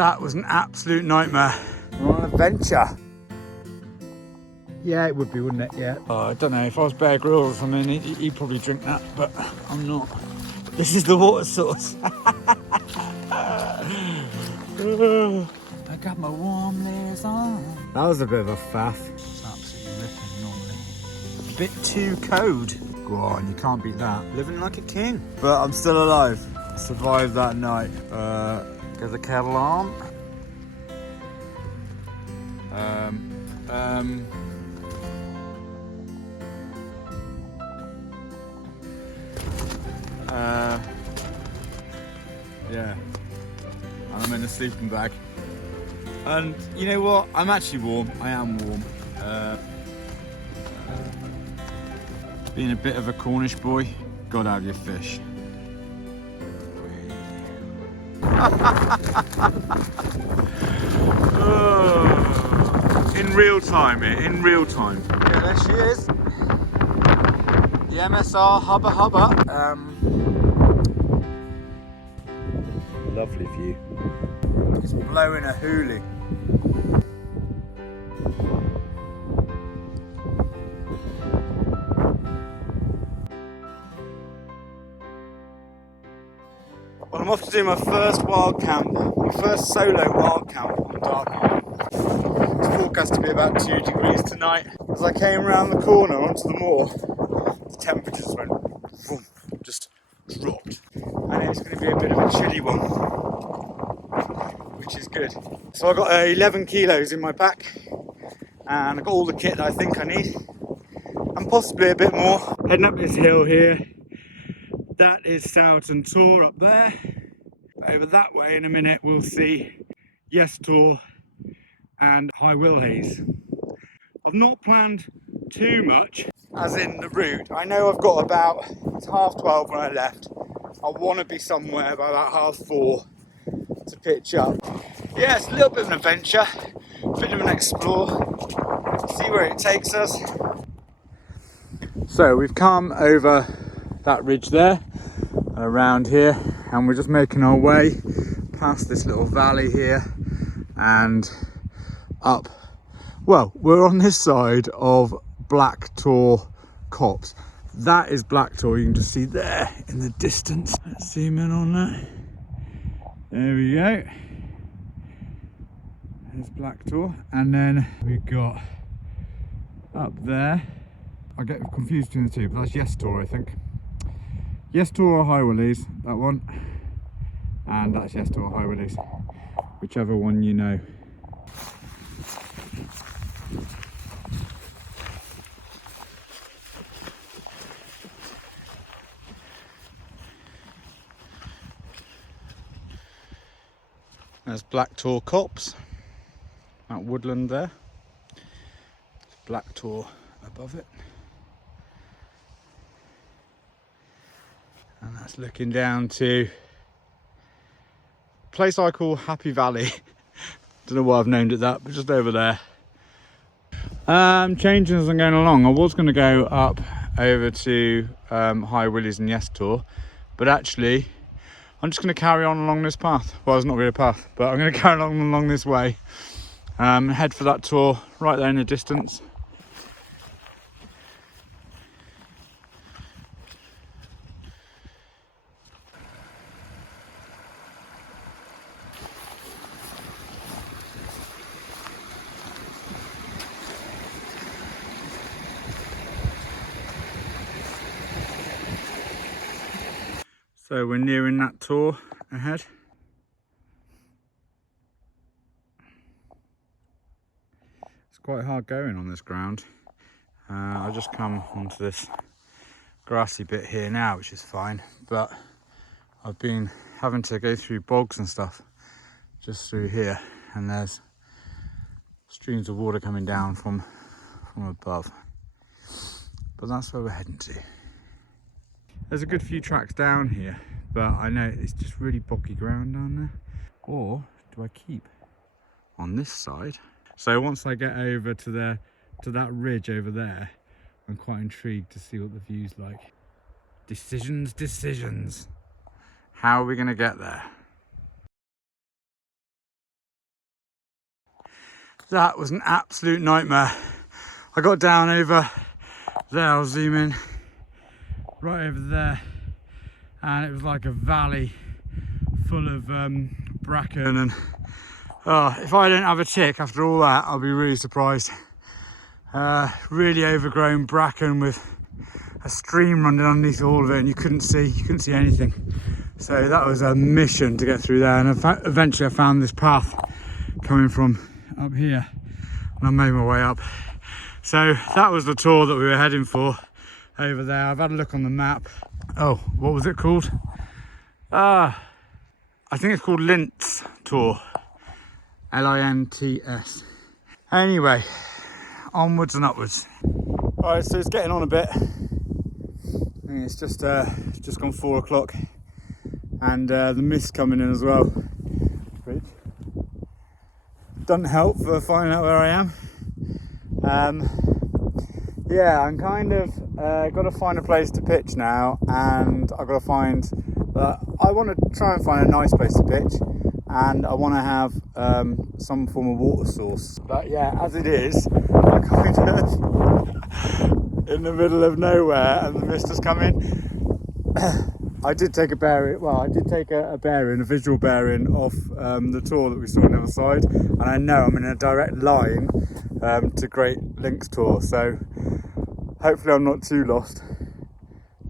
That was an absolute nightmare. We're on an adventure. Yeah, it would be, wouldn't it? Yeah. Oh, I don't know, if I was Bear Grylls or something, he'd probably drink that, but I'm not. This is the water source. I got my warm layers on. That was a bit of a faff. It's absolutely ripping normally. A bit too cold. Go on, you can't beat that. Living like a king. But I'm still alive. Survived that night. Get the kettle on. Yeah. And I'm in a sleeping bag. And you know what? I'm actually warm. I am warm. Being a bit of a Cornish boy, gotta have your fish. In real time, in real time. Yeah, there she is. The MSR Hubba Hubba. Lovely view. It's blowing a hoolie. Well, I'm off to do my first wild camp, my first solo wild camp on Dartmoor. It's forecast to be about 2 degrees tonight. As I came around the corner onto the moor, the temperatures went vroom, just dropped. And it's going to be a bit of a chilly one, which is good. So I got 11 kilos in my pack, and I got all the kit that I think I need, and possibly a bit more. Heading up this hill here. That is Sowerton Tor up there. Over that way in a minute we'll see Yes Tor and High Willhays. I've not planned too much, as in the route. I know I've got about, it's 12:30 when I left. I want to be somewhere by about 4:30 to pitch up. Yeah, it's a little bit of an adventure, a bit of an explore, see where it takes us. So we've come over that ridge there, around here, and we're just making our way past this little valley here and up. Well, we're on this side of Black Tor Copse. That is Black Tor, you can just see there in the distance. Let's zoom in on that. There we go. There's Black Tor, and then we've got up there, I get confused between the two, but that's Yes Tor, I think. Yes Tor or High Willhays, that one, and that's Yes Tor or High Willhays, whichever one you know. There's Black Tor Copse, that woodland there. Black Tor above it. And that's looking down to a place I call Happy Valley. Don't know why I've named it that, but just over there. Changing as I'm going along. I was going to go up over to High Willhays and Yes Tor, but actually I'm just going to carry on along this path. Well, it's not really a path, but I'm going to carry on along this way. Head for that tour right there in the distance. So we're nearing that tour ahead. It's quite hard going on this ground. I've just come onto this grassy bit here now, which is fine, but I've been having to go through bogs and stuff just through here, and there's streams of water coming down from above. But that's where we're heading to. There's a good few tracks down here, but I know it's just really boggy ground down there. Or do I keep on this side? So once I get over to that ridge over there, I'm quite intrigued to see what the view's like. Decisions. How are we going to get there? That was an absolute nightmare. I got down over there, I'll zoom in, right over there, and it was like a valley full of bracken, and if I don't have a tick after all that, I'll be really surprised. Really overgrown bracken with a stream running underneath all of it, and you couldn't see anything. So that was a mission to get through there, and eventually I found this path coming from up here, and I made my way up. So that was the tour that we were heading for over there. I've had a look on the map. Oh, what was it called? I think it's called Lints Tour. Lints. Anyway, onwards and upwards. All right, so it's getting on a bit. I think it's just gone 4 o'clock, and the mist coming in as well, which doesn't help for finding out where I am. Yeah, I'm kind of got to find a place to pitch now, and I've got to find. I want to try and find a nice place to pitch, and I want to have some form of water source. But yeah, as it is, I'm kind of in the middle of nowhere, and the mist has come in. I did take a bearing. Well, I did take a visual bearing off the tour that we saw on the other side, and I know I'm in a direct line to Great Links Tour, so hopefully I'm not too lost.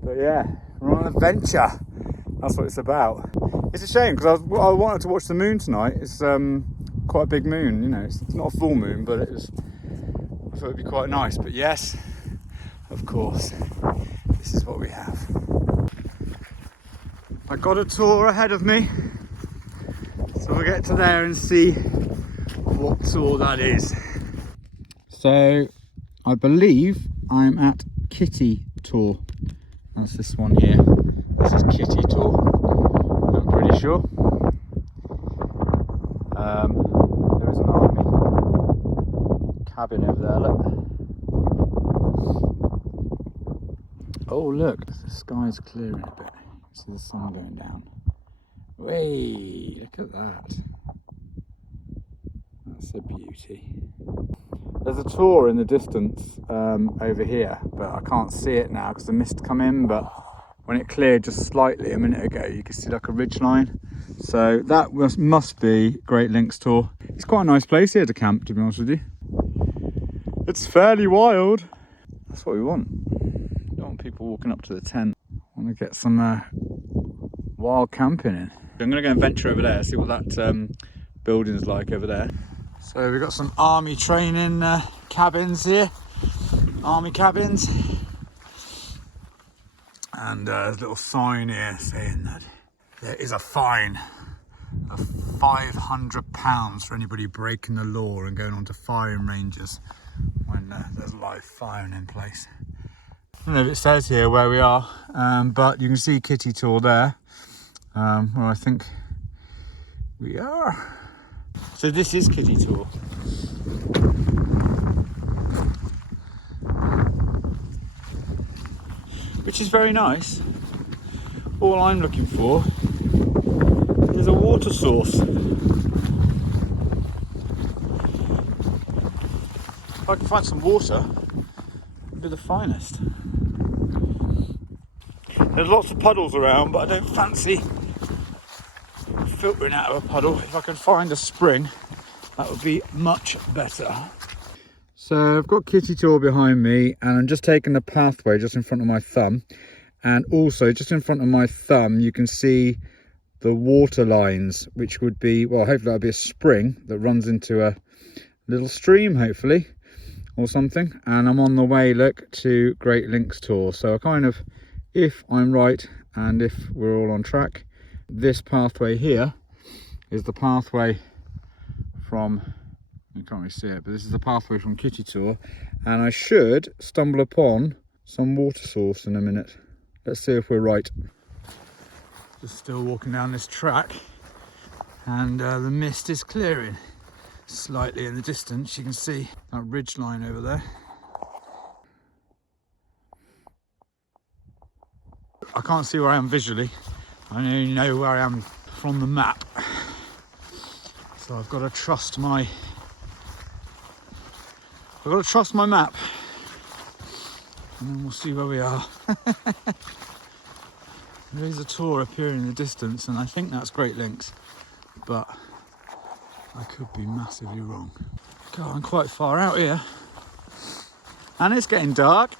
But yeah, we're on an adventure. That's what it's about. It's a shame because I wanted to watch the moon tonight. It's quite a big moon, you know. It's not a full moon, but I thought it'd be quite nice. But yes, of course, this is what we have. I got a tour ahead of me, so we'll get to there and see what tour that is. So I believe I'm at Kitty Tour. That's this one here. This is Kitty Tour, I'm pretty sure. There is an army cabin over there, look. Oh look, the sky's clearing a bit. See the sun going down. Way, look at that. That's a beauty. There's a tour in the distance over here, but I can't see it now because the mist come in, but when it cleared just slightly a minute ago, you can see like a ridge line. So that must be Great Links Tour. It's quite a nice place here to camp, to be honest with you. It's fairly wild. That's what we want. We don't want people walking up to the tent. I want to get some wild camping in. I'm going to go and venture over there, see what that building's like over there. So we've got some army training cabins here, army cabins, and there's a little sign here saying that there is a fine of £500 for anybody breaking the law and going onto firing ranges when there's live firing in place. I don't know if it says here where we are, but you can see Kitty Tour there. Well, I think we are. So this is Kitty Tour. Which is very nice. All I'm looking for is a water source. If I can find some water, it'd be the finest. There's lots of puddles around, but I don't fancy filtering out of a puddle. If I can find a spring, that would be much better. So I've got Kitty Tour behind me, and I'm just taking the pathway just in front of my thumb, and also just in front of my thumb you can see the water lines, which would be, well, hopefully that'll be a spring that runs into a little stream, hopefully, or something. And I'm on the way, look, to Great Links Tour. So I kind of, if I'm right and if we're all on track, this pathway here is the pathway from, you can't really see it, but this is the pathway from Kitty Tour, and I should stumble upon some water source in a minute. Let's see if we're right. Just still walking down this track, and the mist is clearing slightly in the distance. You can see that ridge line over there. I can't see where I am visually. I only know where I am from the map. So I've got to trust my I've got to trust my map. And then we'll see where we are. There is a tor appearing in the distance, and I think that's Great Links, but I could be massively wrong. God, I'm quite far out here. And it's getting dark.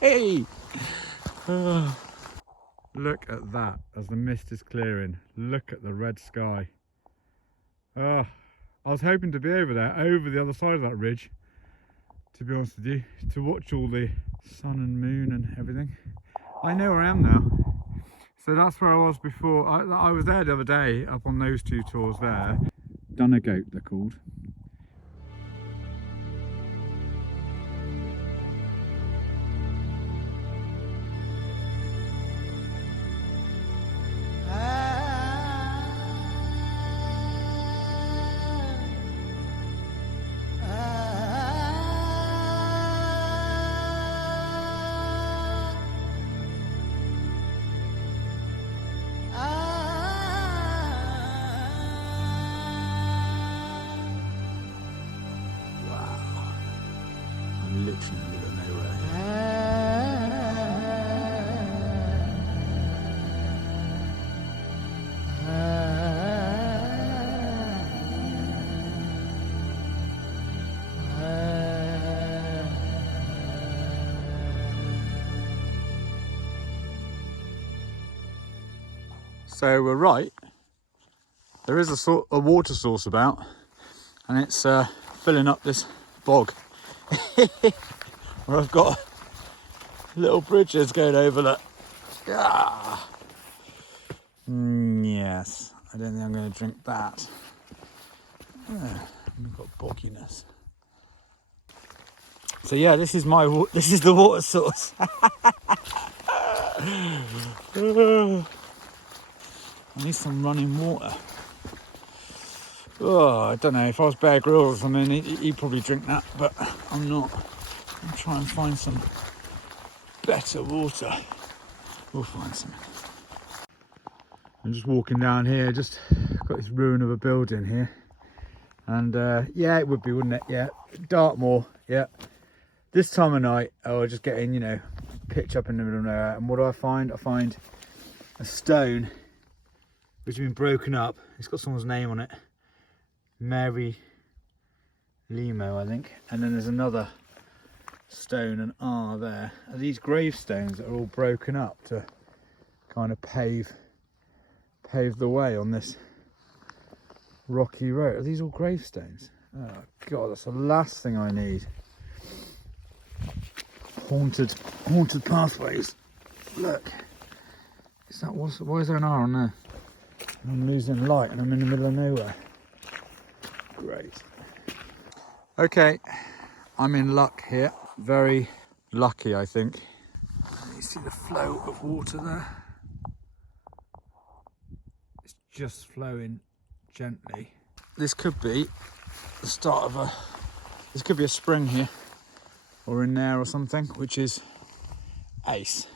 Hey! Oh. Look at that as the mist is clearing. Look at the red sky. Oh, I was hoping to be over there, over the other side of that ridge, to be honest with you, to watch all the sun and moon and everything. I know where I am now. So that's where I was before. I was there the other day, up on those two tours there. Goat, they're called. Literally in the middle of nowhere. So we're right. There is a water source about, and it's filling up this bog. Where I've got little bridges going over that. Ah. Yes, I don't think I'm going to drink that. We've got bogginess. So yeah, this is the water source. I need some running water. Oh, I don't know, if I was Bear Grylls or something, he'd probably drink that, but I'm not. I'm trying to find some better water. We'll find some. I'm just walking down here, just got this ruin of a building here. And yeah, it would be, wouldn't it? Yeah, Dartmoor, yeah. This time of night, I just getting, you know, pitch up in the middle of nowhere. And what do I find? I find a stone which has been broken up. It's got someone's name on it. Mary Limo, I think. And then there's another stone and R there. Are these gravestones that are all broken up to kind of pave the way on this rocky road? Are these all gravestones? Oh God, that's the last thing I need. Haunted pathways. Look. Is that why is there an R on there? I'm losing light and I'm in the middle of nowhere. Great. Okay, I'm in luck here. Very lucky, I think. You see the flow of water there? It's just flowing gently. This could be the start of this could be a spring here, or in there or something, which is ace.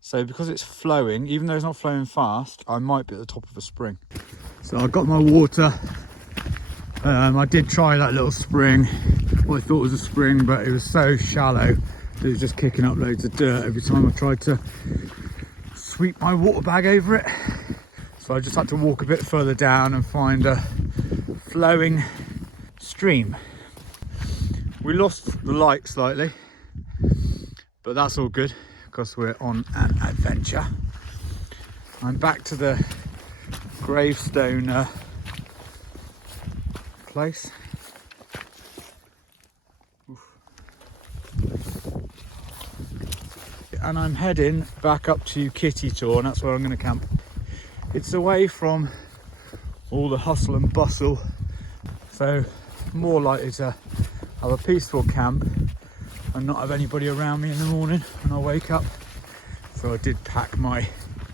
So because it's flowing, even though it's not flowing fast, I might be at the top of a spring. So I've got my water. I did try that little spring, what I thought was a spring, but it was so shallow that it was just kicking up loads of dirt every time I tried to sweep my water bag over it. So I just had to walk a bit further down and find a flowing stream. We lost the light slightly, but that's all good because we're on an adventure. I'm back to the gravestone place. And I'm heading back up to Kitty Tor, and that's where I'm going to camp. It's away from all the hustle and bustle, so more likely to have a peaceful camp and not have anybody around me in the morning when I wake up. So I did pack my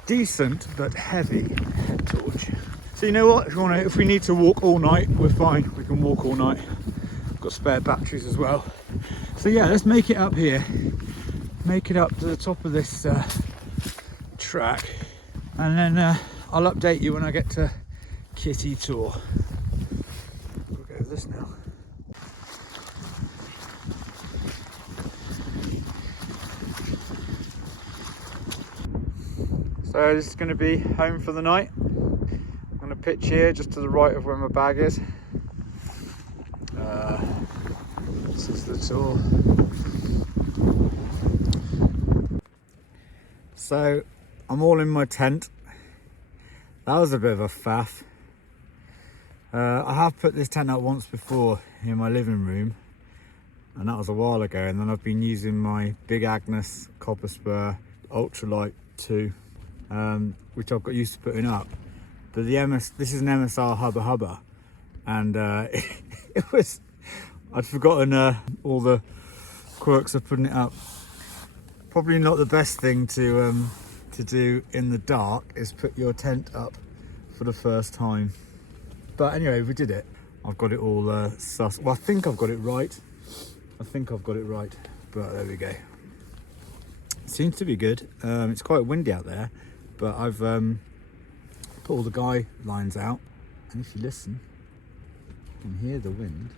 decent but heavy head torch. So you know what, if we need to walk all night, we're fine, we can walk all night. I've got spare batteries as well. So yeah, let's make it up here, make it up to the top of this track, and then I'll update you when I get to Kitty Tor. just now. So this is going to be home for the night. I'm going to pitch here just to the right of where my bag is. This is the tour. So I'm all in my tent. That was a bit of a faff. I have put this tent out once before in my living room, and that was a while ago, and then I've been using my Big Agnes Copper Spur Ultralight 2, which I've got used to putting up. But this is an MSR Hubba Hubba, and I'd forgotten all the quirks of putting it up. Probably not the best thing to do in the dark is put your tent up for the first time. But anyway, we did it. I've got it all sus. Well, I think I've got it right. But there we go. Seems to be good. It's quite windy out there, but I've put all the guy lines out, and if you listen, you can hear the wind.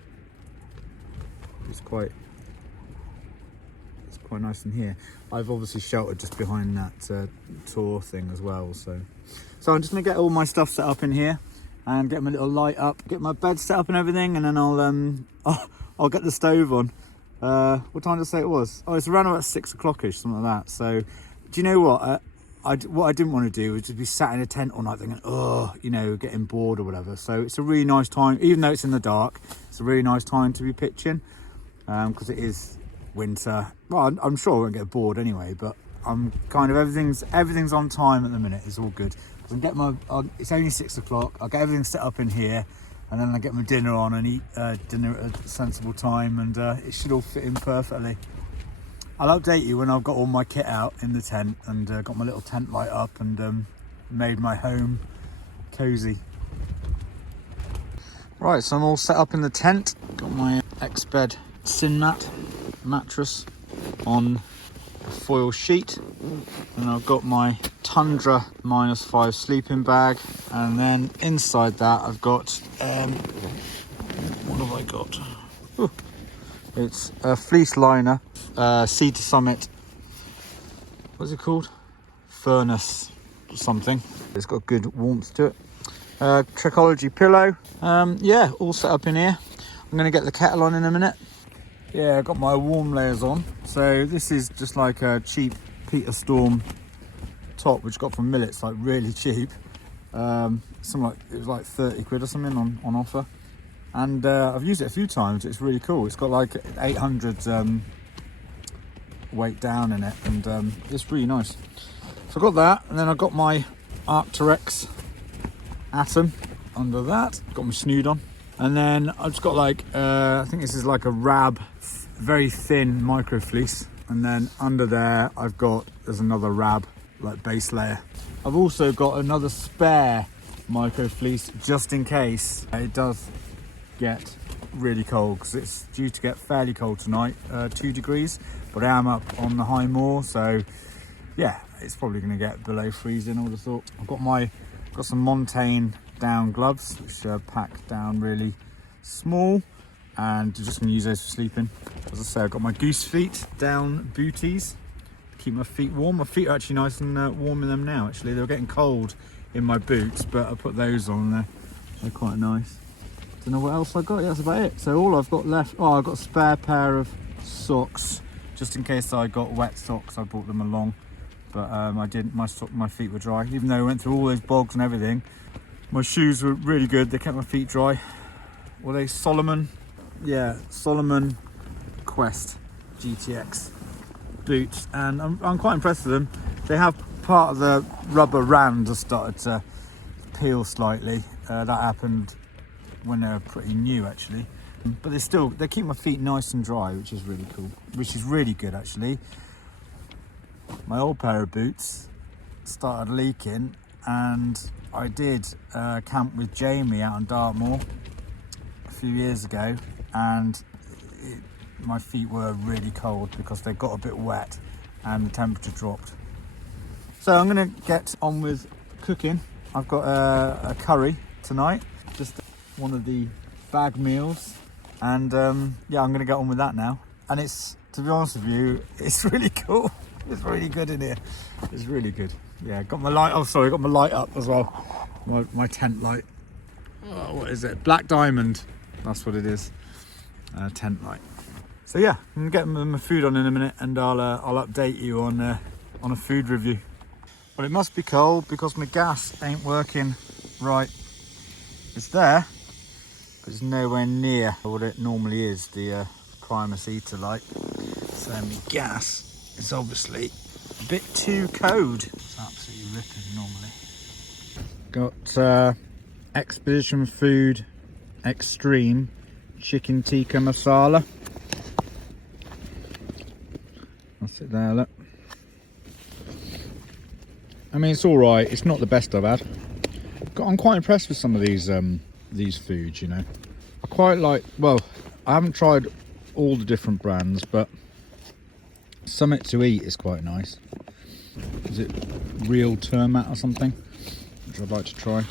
It's quite nice in here. I've obviously sheltered just behind that tour thing as well. So I'm just gonna get all my stuff set up in here and get my little light up, get my bed set up and everything, and then I'll get the stove on. What time did I say it was? Oh, it's around about 6 o'clock-ish, something like that. So, do you know what? What I didn't want to do was just be sat in a tent all night thinking, oh, you know, getting bored or whatever. So it's a really nice time, even though it's in the dark, it's a really nice time to be pitching, because it is winter. Well, I'm sure I won't get bored anyway, but I'm kind of, everything's on time at the minute. It's all good. I can get it's only 6 o'clock. I'll get everything set up in here, and then I get my dinner on and eat dinner at a sensible time, and it should all fit in perfectly. I'll update you when I've got all my kit out in the tent and got my little tent light up and made my home cozy. Right, so I'm all set up in the tent. Got my X-Bed Sin Mat mattress on a foil sheet, and I've got my Tundra -5 sleeping bag, and then inside that I've got what have I got? Ooh. It's a fleece liner, Sea to Summit, what's it called? Furnace or something. It's got good warmth to it. Trekology pillow. Yeah, all set up in here. I'm going to get the kettle on in a minute. Yeah, I've got my warm layers on. So this is just like a cheap Peter Storm top, which I got from Millets, like really cheap. It was like 30 quid or something on offer. And I've used it a few times. It's really cool. It's got like 800 weight down in it, and it's really nice. So I've got that, and then I've got my Arc'teryx Atom under that. Got my snood on, and then I've just got like I think this is like a Rab, very thin micro fleece, and then under there there's another Rab like base layer. I've also got another spare micro fleece just in case it does get really cold, because it's due to get fairly cold tonight, 2 degrees, but I am up on the high moor, so yeah, it's probably going to get below freezing, I would have thought. I've got some Montane down gloves, which are packed down really small, and I'm just going to use those for sleeping. As I say, I've got my goose feet down booties to keep my feet warm. My feet are actually nice and warm in them now, actually. They were getting cold in my boots, but I put those on there. They're quite nice. Don't know what else I got. Yeah, that's about it. So all I've got left, I've got a spare pair of socks just in case I got wet socks. I brought them along, but I didn't. My feet were dry, even though I went through all those bogs and everything. My shoes were really good. They kept my feet dry. Were they Solomon? Yeah, Solomon Quest GTX boots, and I'm quite impressed with them. They have part of the rubber rand has started to peel slightly. That happened when they were pretty new, actually, but they keep my feet nice and dry, which is really cool, which is really good, actually. My old pair of boots started leaking, and I did camp with Jamie out in Dartmoor a few years ago, and my feet were really cold because they got a bit wet and the temperature dropped. So I'm going to get on with cooking. I've got a curry tonight, just one of the bag meals, and yeah, I'm gonna get on with that now. And it's, to be honest with you, it's really cool. It's really good in here. It's really good. Yeah, got my light. Oh, sorry, got my light up as well. My tent light. Oh, what is it? Black Diamond. That's what it is. Tent light. So yeah, I'm gonna get my food on in a minute, and I'll update you on a food review. Well, it must be cold because my gas ain't working right. It's there, but it's nowhere near what it normally is, the Primus heater light. So my gas is obviously a bit too cold. It's absolutely ripping normally. Got Expedition Food Extreme Chicken Tikka Masala. That's it there, look. I mean, it's all right. It's not the best I've had. I'm quite impressed with some of these foods, you know. I quite like, well, I haven't tried all the different brands, but Summit to Eat is quite nice. Is it Real Termat or something? Which I'd like to try.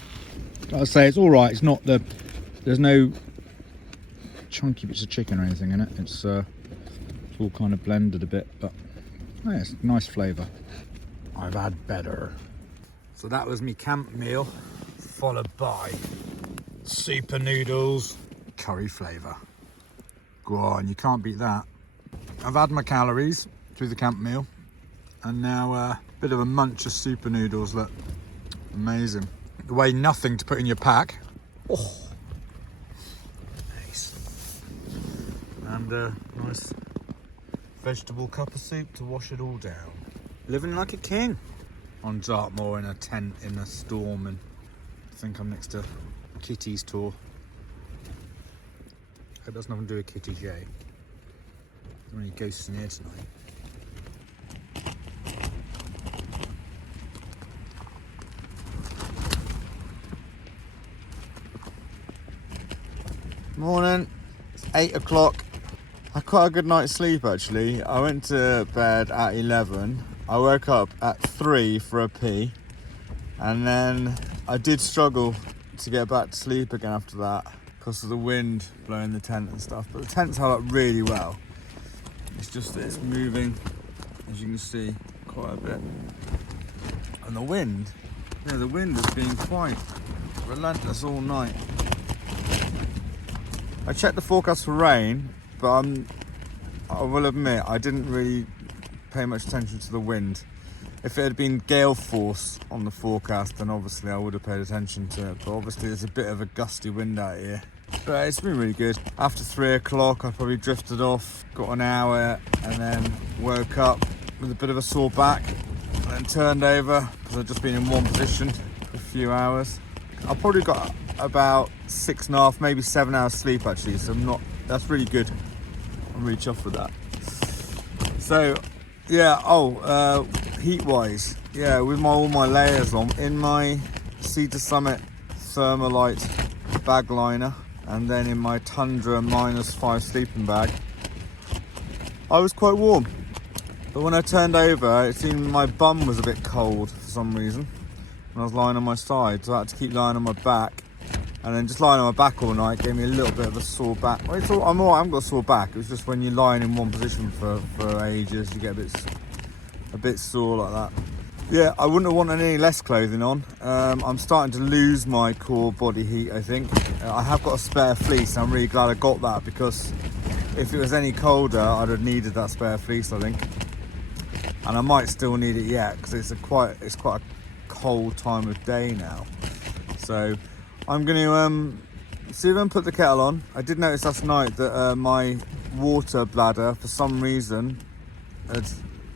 Like I say, it's all right. It's not there's no chunky bits of chicken or anything in it. It's all kind of blended a bit, but yeah, it's a nice flavour. I've had better. So that was me camp meal, followed by super noodles, curry flavour. Go on, you can't beat that. I've had my calories through the camp meal, and now a bit of a munch of super noodles. Look, amazing. The way nothing to put in your pack. Oh, nice. And a nice vegetable cup of soup to wash it all down. Living like a king on Dartmoor in a tent in a storm, and I think I'm next to Kitty's tour. Hope that's nothing to do with Kitty J. There are any ghosts in here tonight. Morning, it's 8 o'clock. I had quite a good night's sleep actually. I went to bed at 11. I woke up at 3 for a pee, and then I did struggle to get back to sleep again after that because of the wind blowing the tent and stuff. But the tent's held up really well. It's just that it's moving, as you can see, quite a bit. And the wind, yeah, the wind has been quite relentless all night. I checked the forecast for rain, but I will admit I didn't really pay much attention to the wind. If it had been gale force on the forecast, then obviously I would have paid attention to it. But obviously there's a bit of a gusty wind out here. But it's been really good. After 3 o'clock I probably drifted off, got an hour, and then woke up with a bit of a sore back, and then turned over because I'd just been in one position for a few hours. I probably got about 6.5, maybe 7 hours sleep actually, so that's really good. I'm really chuffed with that. So yeah, heat wise, yeah, with all my layers on, in my Cedar Summit Thermalite bag liner, and then in my Tundra -5 sleeping bag, I was quite warm. But when I turned over, it seemed my bum was a bit cold for some reason when I was lying on my side, so I had to keep lying on my back. And then just lying on my back all night gave me a little bit of a sore back. Well, I'm all right, I haven't got a sore back. It was just when you're lying in one position for ages, you get a bit sore like that. Yeah, I wouldn't have wanted any less clothing on. I'm starting to lose my core body heat, I think. I have got a spare fleece, and I'm really glad I got that, because if it was any colder, I'd have needed that spare fleece, I think. And I might still need it yet, because it's quite a cold time of day now. So I'm going to see if I can put the kettle on. I did notice last night that my water bladder, for some reason, had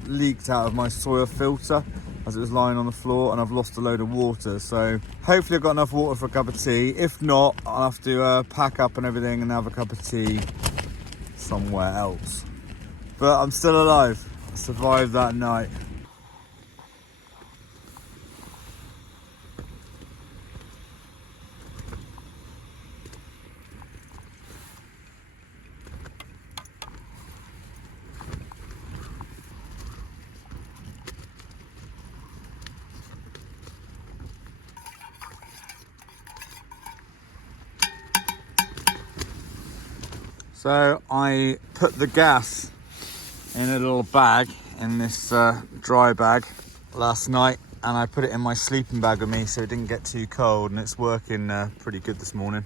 leaked out of my soil filter as it was lying on the floor, and I've lost a load of water. So hopefully I've got enough water for a cup of tea. If not, I'll have to pack up and everything and have a cup of tea somewhere else. But I'm still alive. I survived that night. So I put the gas in a little bag, in this dry bag last night, and I put it in my sleeping bag with me so it didn't get too cold, and it's working pretty good this morning.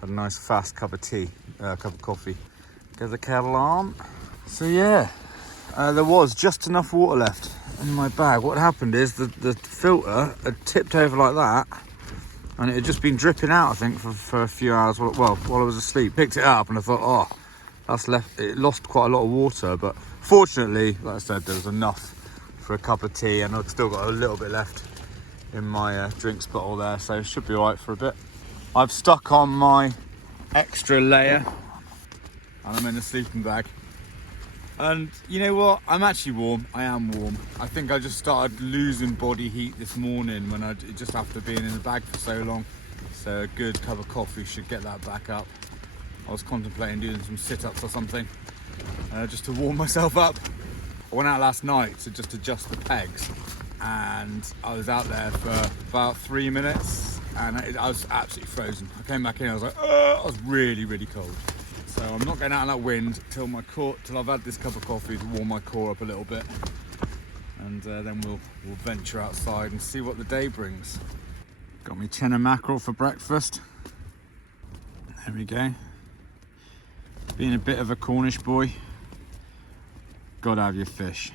Had a nice fast cup of tea, cup of coffee. Get the kettle on. So yeah, there was just enough water left in my bag. What happened is the filter had tipped over like that, and it had just been dripping out, I think, for a few hours while I was asleep. Picked it up and I thought, oh, that's left. It lost quite a lot of water, but fortunately, like I said, there was enough for a cup of tea, and I've still got a little bit left in my drinks bottle there, so it should be all right for a bit. I've stuck on my extra layer, and I'm in a sleeping bag. And you know what? I'm actually warm. I am warm. I think I just started losing body heat this morning when just after being in the bag for so long. So a good cup of coffee should get that back up. I was contemplating doing some sit-ups or something, just to warm myself up. I went out last night to just adjust the pegs, and I was out there for about 3 minutes, and I was absolutely frozen. I came back in, I was like, I was really, really cold. So I'm not getting out in that wind till I've had this cup of coffee to warm my core up a little bit, and then we'll venture outside and see what the day brings. Got me tuna mackerel for breakfast. There we go. Being a bit of a Cornish boy, gotta have your fish.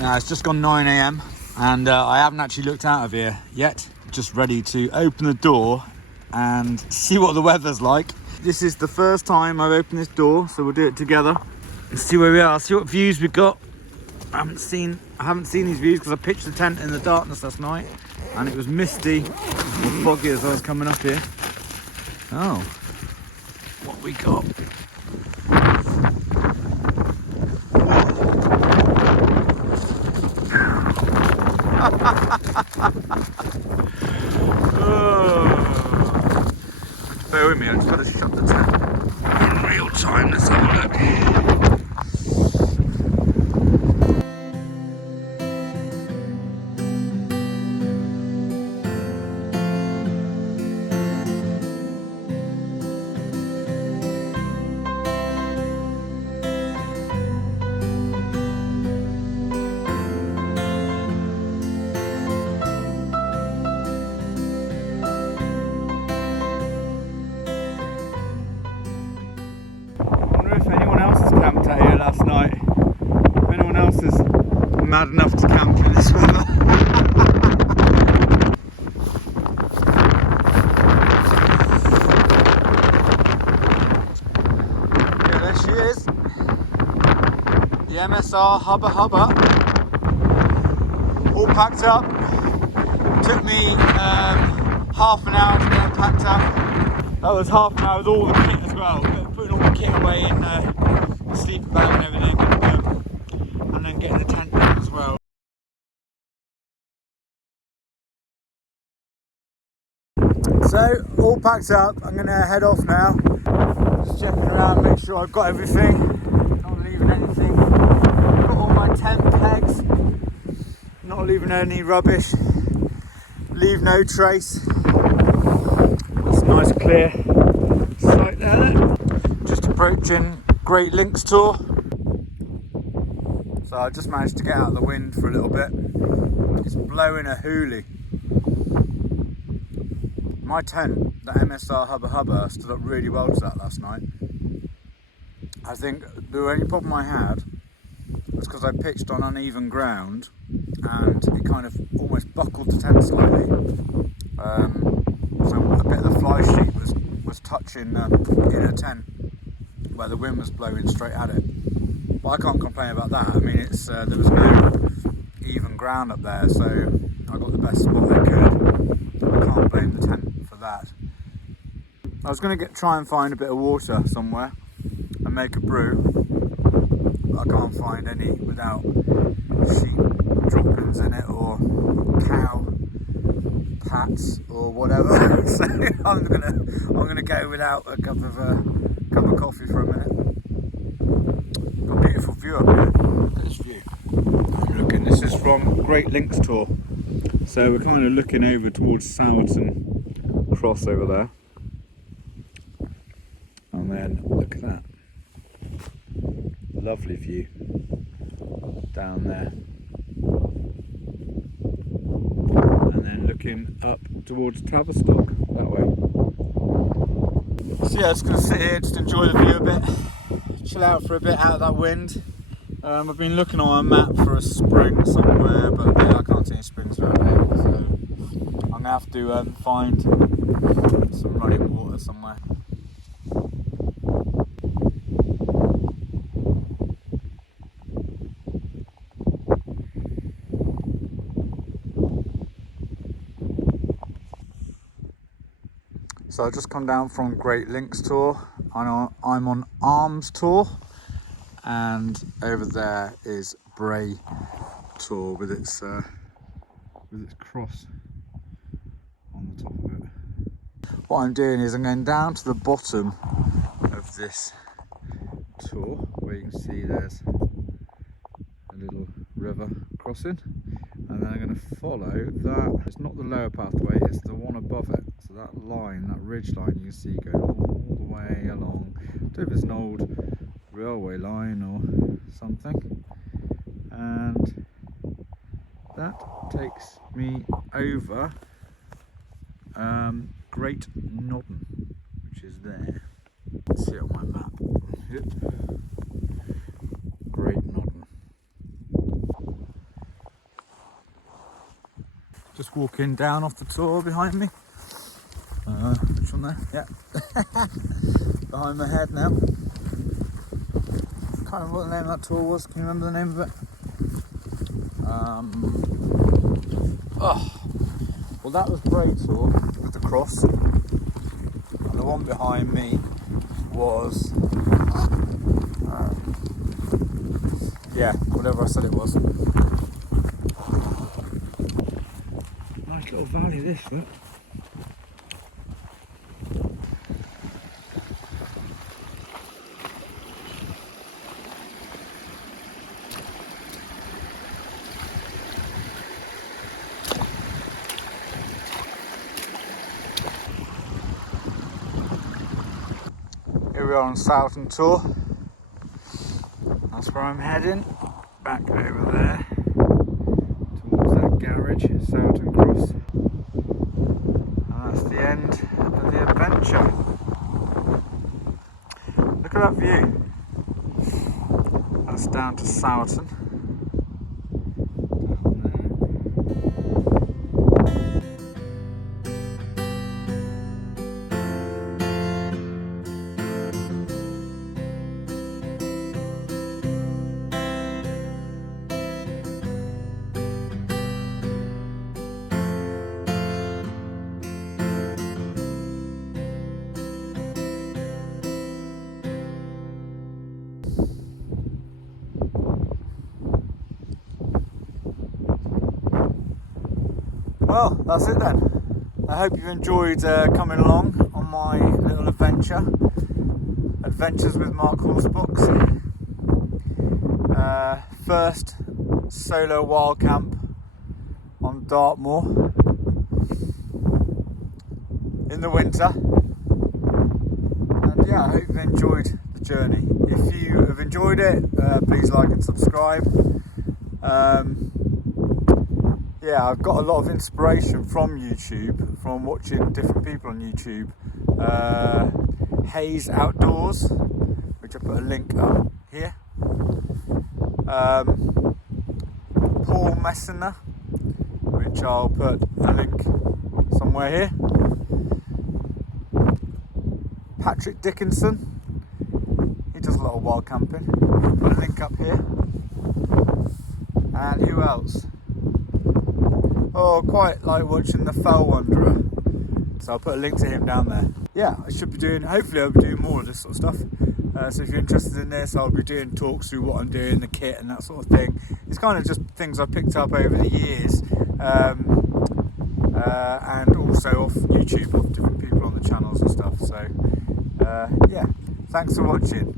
Now it's just gone 9 AM and I haven't actually looked out of here yet. Just ready to open the door and see what the weather's like. This is the first time I've opened this door, so we'll do it together and see where we are, see what views we've got. I haven't seen these views because I pitched the tent in the darkness last night and it was misty or foggy as I was coming up here. Oh, what we got? Bear with me, I just got to shut the tent in real time. Let's have a look. Camped out here last night. If anyone else is mad enough to camp in this weather. Yeah, there she is. The MSR Hubba Hubba. All packed up. Took me half an hour to get packed up. That was half an hour with all the kit as well. Putting all the kit away in the sleeping bag and everything, and then getting the tent down as well. So all packed up, I'm going to head off now. Just checking around, make sure I've got everything, not leaving anything. Got all my tent pegs, not leaving any rubbish, leave no trace. That's a nice clear sight there. Just approaching Great Links Tour. So I just managed to get out of the wind for a little bit. It's blowing a hoolie. My tent, the MSR Hubba Hubba, stood up really well to that last night. I think the only problem I had was because I pitched on uneven ground and it kind of almost buckled the tent slightly. So a bit of the fly sheet was touching inner tent where the wind was blowing straight at it. But I can't complain about that. I mean, it's there was no even ground up there, so I got the best spot I could. I can't blame the tent for that. I was going to try and find a bit of water somewhere and make a brew. But I can't find any without sheep droppings in it or cow pats or whatever. So I'm gonna go without a cup of coffee for a minute. Got a beautiful view up here. Look at this view. Looking, this is from Great Links Tour. So we're kind of looking over towards Sowerton Cross over there. And then look at that. lovely view down there. And then looking up towards Tavistock that way. So yeah, just gonna sit here, just enjoy the view a bit, chill out for a bit out of that wind. I've been looking on a map for a spring somewhere, but yeah, I can't see any springs around here, so I'm gonna have to find some running water somewhere. So I've just come down from Great Links Tour. I'm on Arms Tour, and over there is Bray Tour with its cross on the top of it. What I'm doing is I'm going down to the bottom of this tour, where you can see there's a little river crossing, and then I'm going to follow that. It's not the lower pathway, it's the one above it. So that line, that ridge line, you can see going all the way along. I don't know if it's an old railway line or something, and that takes me over Great Nodden, which is there. Let's see it on my map. Great Nodden. Just walking down off the tour behind me. Which one there? Yeah. Behind my head now. Can't remember what the name of that tour was. Can you remember the name of it? Well, that was Bray Tour with the cross. And the one behind me was, yeah, whatever I said it was. Nice little valley this, look. Here we are on Southern Tour. That's where I'm heading. Back over there towards that garage, Southern Cross. And that's the end of the adventure. Look at that view. That's down to Sowerton. Well, that's it then. I hope you've enjoyed coming along on my little adventure. Adventures with Mark Horsebooks. First solo wild camp on Dartmoor in the winter. And yeah, I hope you've enjoyed the journey. If you have enjoyed it, please like and subscribe. Yeah, I've got a lot of inspiration from YouTube, from watching different people on YouTube. Hayes Outdoors, which I put a link up here. Paul Messner, which I'll put a link somewhere here. Patrick Dickinson, he does a lot of wild camping. Put a link up here. And who else? Oh, quite like watching the Fell Wanderer, so I'll put a link to him down there. Yeah, hopefully I'll be doing more of this sort of stuff. So if you're interested in this, I'll be doing talks through what I'm doing, the kit and that sort of thing. It's kind of just things I've picked up over the years, and also off YouTube, off different people on the channels and stuff. So yeah, thanks for watching.